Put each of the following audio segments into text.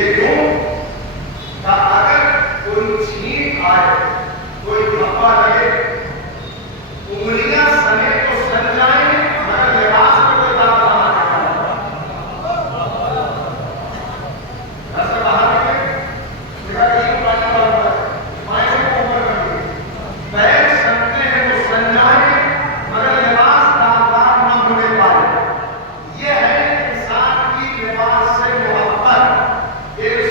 یہ کیوں کہ اگر کوئی چھینک آئے، کوئی دھبا لگے، انگلیاں سنے تو سن جائیں مگر لباس پر کوئی داغ نہ آنے والا۔ گھر سے باہر نکلے، دیکھا کہ یہ پانی کا ہوتا ہے، پانی کو اوپر کر دیا، پیر سنتے ہیں تو سن جائیں مگر لباس داغدار نہ ہونے پائے۔ یہ ہے انسان کی لباس سے محبت، ایک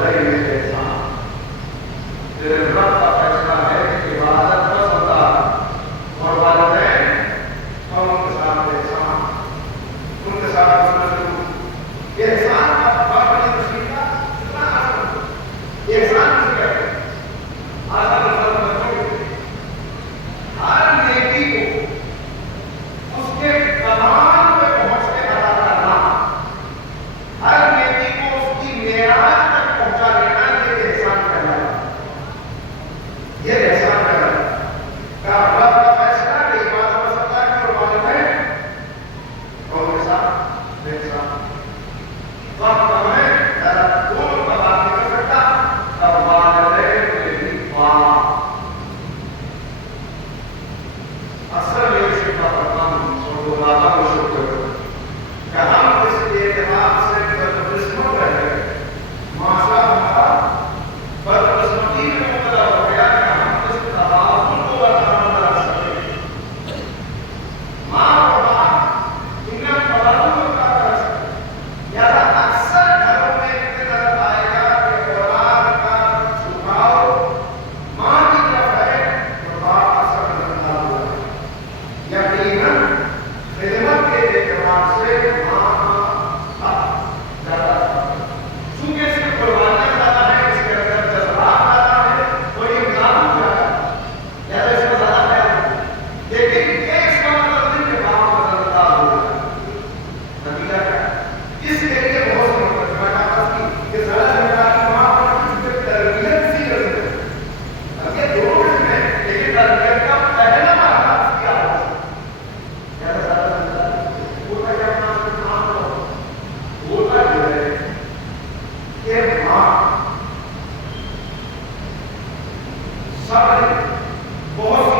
بتائی میرے احسان تیرے رب کا فیصلہ ہے کہ عبادت بس ہوتا اور والدین اور ان کے ساتھ احسان ان کے ساتھ یہ احسان کا بات بڑی تشریح کا کتنا آسان یہ احسان کس کہتے ہیں آسان مثال بچوں کے ہر نیکی کو اس کے کمال پہ پہنچ کے ادا کرنا ہر نیکی کو اس کی معیار تک پہنچا دینا یہ احسان کہلاتا ہے یہ احسان کہلاتا ہے کہ رب کا فیصلہ کہ عبادت ہو سکتا ہے اور والدین اور کے ساتھ احسان وقت ہمیں دور کا بات نہیں کر سکتا تب والدین میں بھی وہاں اکثر یہ شکا کرتا ہوں اور وہ بابا کو شکر کہ ہم اس کے اعتماد سے بدقسمت رہ گئے معاشرہ ہمارا بدقسمتی میں مبتلا ہو گیا کہ ہم اس توازن کو برقرار نہ رکھ سکے ماں اور باپ ان کا توازن برقرار رکھ سکے لہٰذا اکثر گھروں میں اتنے نظر آئے گا کہ اولاد کا جھکاؤ ماں کی طرف ہے اور باپ اکثر نظر ہوا ہے یقیناً خدمت کے اعتبار سے ماں کا حق زیادہ ہے چونکہ اس میں قربانیاں زیادہ ہیں اس کے اندر جذبات زیادہ ہیں اور یہ نام زیادہ ہے لہٰذا اس کا زیادہ خیال ہے لیکن یہ اس کا مطلب نہیں کہ باپ کا نظر انداز ہو جائے نتیجہ کیا ہے اس کے لیے بہت سی مقدمات کی کہ زیادہ سے زیادہ ماں پر تربیت سی رہتی ہے اب یہ دونوں میں لیکن تربیت کا پہلا مرحلہ کیا ہے ہوتا جو ہے کہ ماں سب بہت